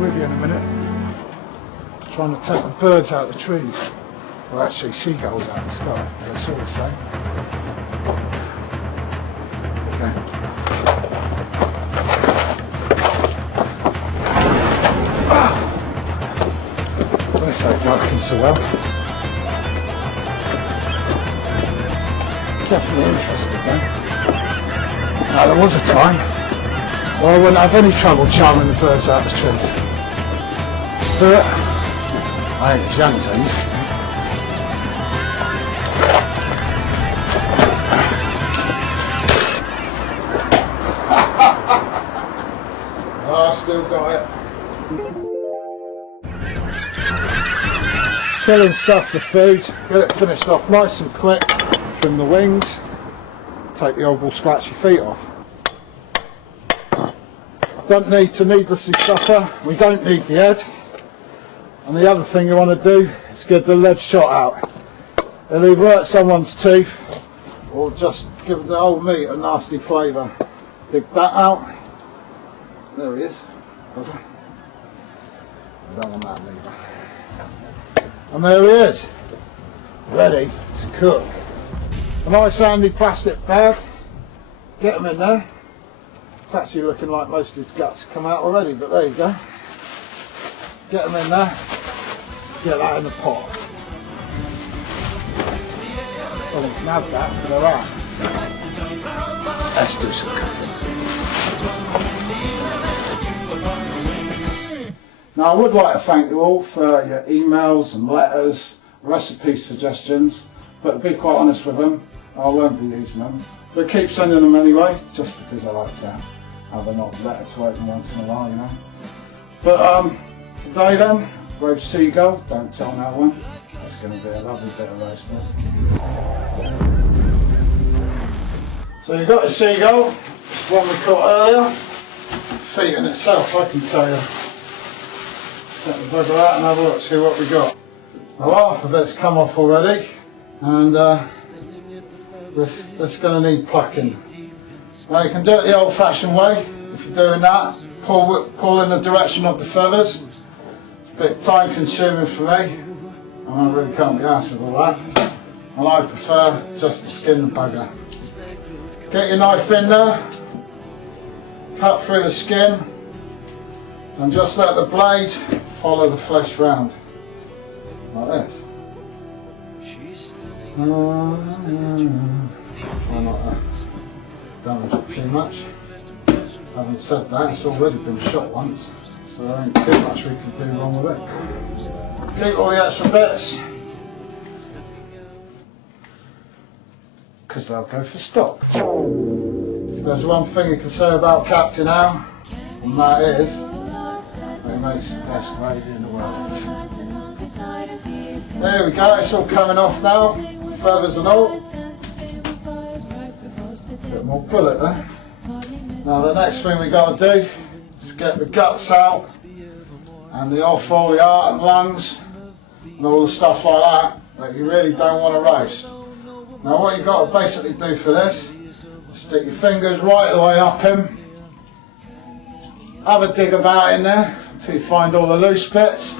with you in a minute. Trying to take the birds out of the trees. Well, actually, seagulls out of the sky. That's all the same. Okay. This ain't working so well. Definitely interested though. Now there was a time where I wouldn't have any trouble charming the birds out of the trees. But I ain't as young as I used to be. Oh, I still got it. Killing stuff for food, get it finished off nice and quick, trim the wings, take the oval scratchy feet off. Don't need to needlessly suffer, we don't need the head. And the other thing you want to do is get the lead shot out. It'll either hurt someone's teeth or just give the whole meat a nasty flavour. Dig that out. There he is. I don't want that neither. And there he is, ready to cook. A nice handy plastic bag, get them in there. It's actually looking like most of his guts have come out already, but there you go. Get them in there, get that in the pot. Someone can have that, and they're out. Let's do some cooking. Now I would like to thank you all for your emails and letters, recipe suggestions, but to be quite honest with them, I won't be using them. But keep sending them anyway, just because I like to have a nice letter to open once in a while, you know. But today then, roast seagull, don't tell no one. It's going to be a lovely bit of roast this. So you've got the seagull, one we caught earlier, feet in itself I can tell you. Get the bugger out and have a look, see what we got. Now half of it's come off already, and this is going to need plucking. Now you can do it the old fashioned way. If you're doing that, pull in the direction of the feathers. It's a bit time consuming for me, and I really can't be arsed with all that. And I prefer just to skin the bugger. Get your knife in there, cut through the skin, and just let the blade follow the flesh round, like this. Try not to damage it too much. Having said that, it's already been shot once, so there ain't too much we can do wrong with it. Keep all the extra bits, because they'll go for stock. If there's one thing you can say about Cap'n Howl, and that is, he makes the best gravy in the world. There we go, it's all coming off now, feathers and all. A bit more bullet there. Now the next thing we got to do is get the guts out and off all the heart and lungs and all the stuff like that you really don't want to roast. Now what you've got to basically do for this is stick your fingers right the way up him, have a dig about in there until you find all the loose bits.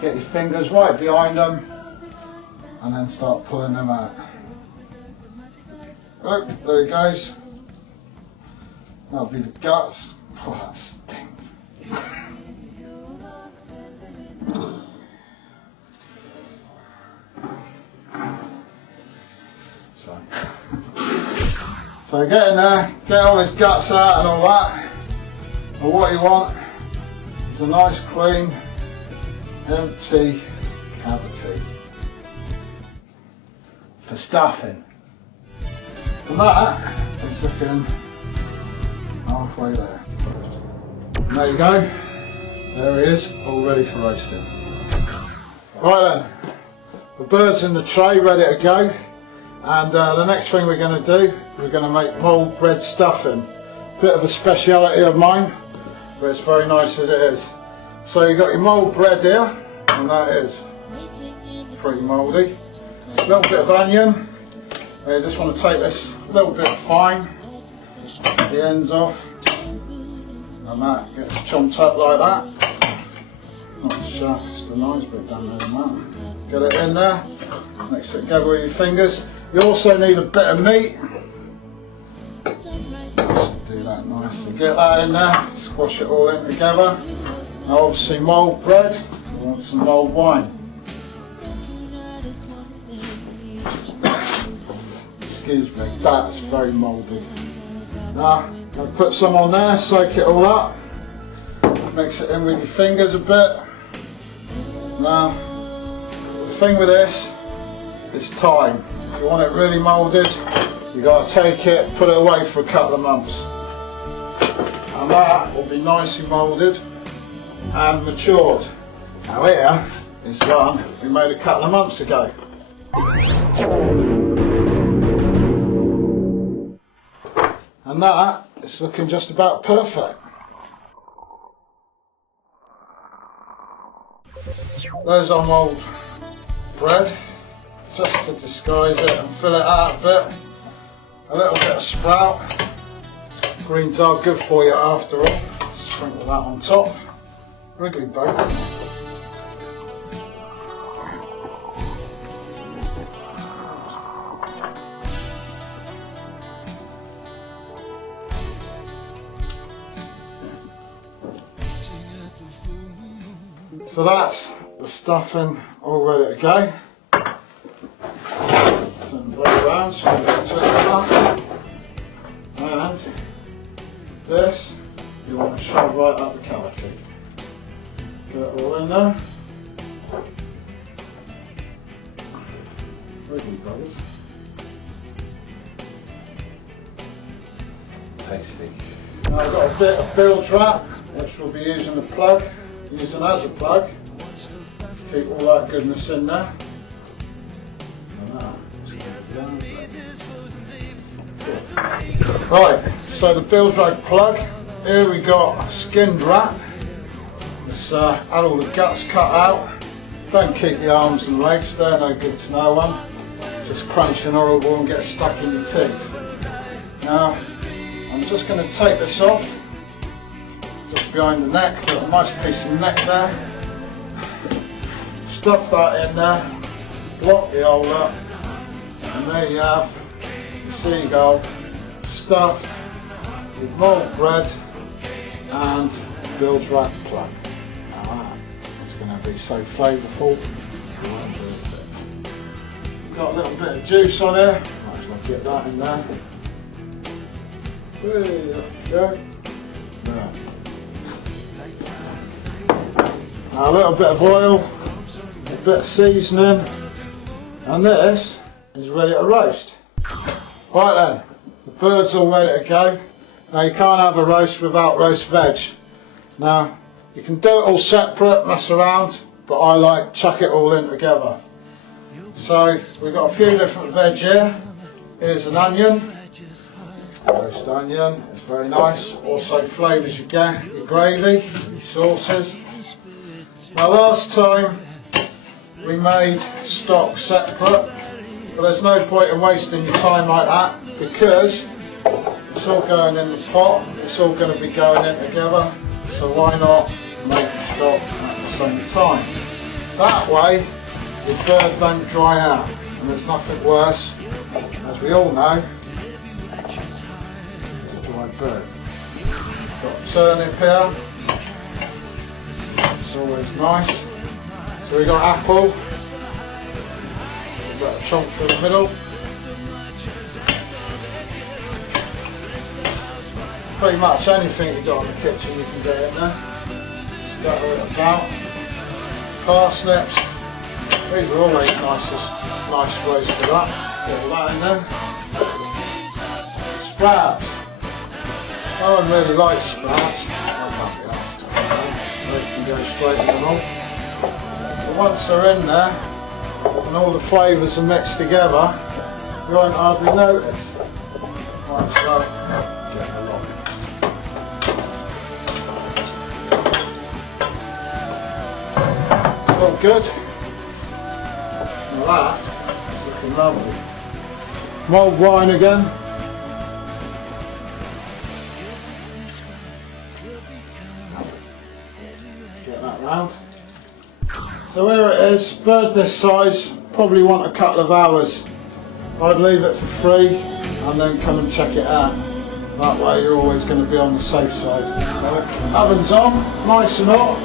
Get your fingers right behind them and then start pulling them out. Oh, there he goes. That'll be the guts. Oh, that stinks. So get in there, get all his guts out and all that. And what you want is a nice clean empty cavity for stuffing. And that is looking halfway there. And there you go. There he is, all ready for roasting. Right then, the bird's in the tray ready to go. And the next thing we're going to do, we're going to make mulled bread stuffing. Bit of a speciality of mine, but it's very nice as it is. So you've got your mulled bread here, and that is pretty mouldy. A little bit of onion. You just want to take this a little bit fine, the ends off. And that gets chomped up like that. Just a nice bit down there, man. Get it in there, mix it together with your fingers. You also need a bit of meat. Do that nicely. Get that in there, squash it all in together. Now obviously mulled bread, we want some mulled wine. Excuse me, that's very mouldy. Now, I'll put some on there, soak it all up. Mix it in with your fingers a bit. Now, the thing with this is time. If you want it really moulded, you've got to take it, put it away for a couple of months. And that will be nicely moulded and matured. Now here is one we made a couple of months ago. And that is looking just about perfect. There's our mulled bread, just to disguise it and fill it out a bit. A little bit of sprout. Greens are good for you after all. Sprinkle that on top. Wriggly bone. So that's the stuffing all ready to go. Turn the bread around so we can twist it up. And this you want to shove right up the cavity. Get it all in there. Wriggly buggers. Tasty. Now I've got a bit of bilge wrap, which we'll be using the plug. Using as a plug, keep all that goodness in there. Right, so the bilge wrap plug, here we got skinned wrap. It's had all the guts cut out. Don't keep the arms and legs, they're no good to no one. Just crunch and horrible and get stuck in your teeth. Now, I'm just going to take this off. Just behind the neck, got a nice piece of neck there. Stuff that in there, block the hole up, and there you have the seagull stuffed with mulled bread and bilge wrap plug. Now it's going to be so flavourful. Got a little bit of juice on here, might as well get that in there. There we go. There. Now a little bit of oil, a bit of seasoning, and this is ready to roast. Right then, the bird's all ready to go. Now you can't have a roast without roast veg. Now you can do it all separate, mess around, but I like chuck it all in together. So we've got a few different veg here. Here's an onion, roast onion, it's very nice. Also flavours you get, your gravy, your sauces. Now last time we made stock separate, but there's no point in wasting your time like that because it's all going in the pot, it's all going to be going in together, so why not make the stock at the same time? That way the bird don't dry out, and there's nothing worse, as we all know, than a dry bird. Got a turnip here. It's always nice. So we've got apple, we've got a chunk through the middle. Pretty much anything you've got in the kitchen you can get in there. Got a little out. Parsnips, these are always nice roast for that. Get all that in there. Sprouts. No one really likes sprouts. They can go straight in the hole. But once they're in there and all the flavours are mixed together, you won't hardly notice. Right, so get along. All good. Now that is looking lovely. Mulled wine again. get that round. So here it is, bird this size, probably want a couple of hours. I'd leave it for free and then come and check it out. That way you're always going to be on the safe side. Oven's on, nice and hot.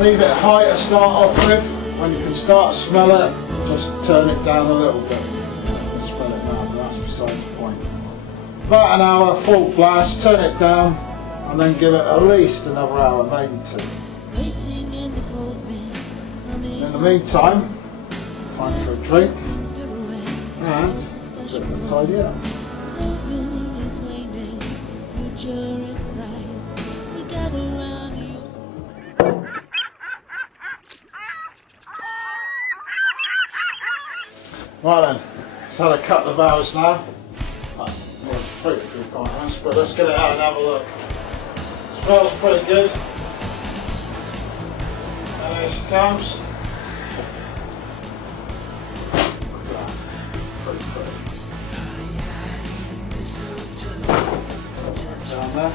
Leave it high to start off with. When you can start to smell it, just turn it down a little bit. Smell it now, but that's beside the point. About an hour, full blast, turn it down, and then give it at least another hour, maybe 2. In the meantime, time for a drink and a bit of a tidy up. Right then, it's had a couple of hours now. Well, it's pretty good, quite honest, but let's get it out and have a look. Smells pretty good. And here she comes. Look at that. Pretty pretty. Down there.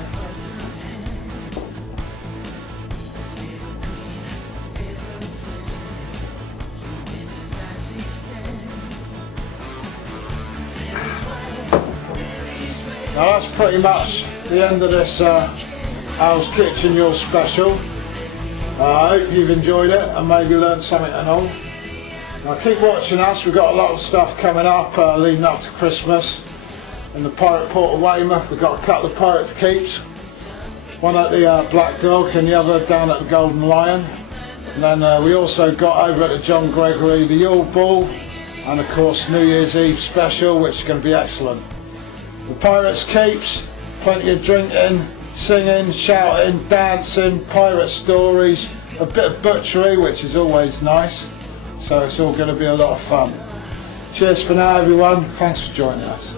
Now that's pretty much the end of this Howls Kitchen Yours special. I hope you've enjoyed it and maybe learned something and all. Now keep watching us, we've got a lot of stuff coming up leading up to Christmas. In the Pirate Port of Weymouth we've got a couple of pirate keeps. One at the Black Dog and the other down at the Golden Lion. And then we also got over at the John Gregory the Yule Ball, and of course New Year's Eve special, which is going to be excellent. The Pirates Keeps, plenty of drinking, singing, shouting, dancing, pirate stories, a bit of butchery, which is always nice. So it's all going to be a lot of fun. Cheers for now everyone, thanks for joining us.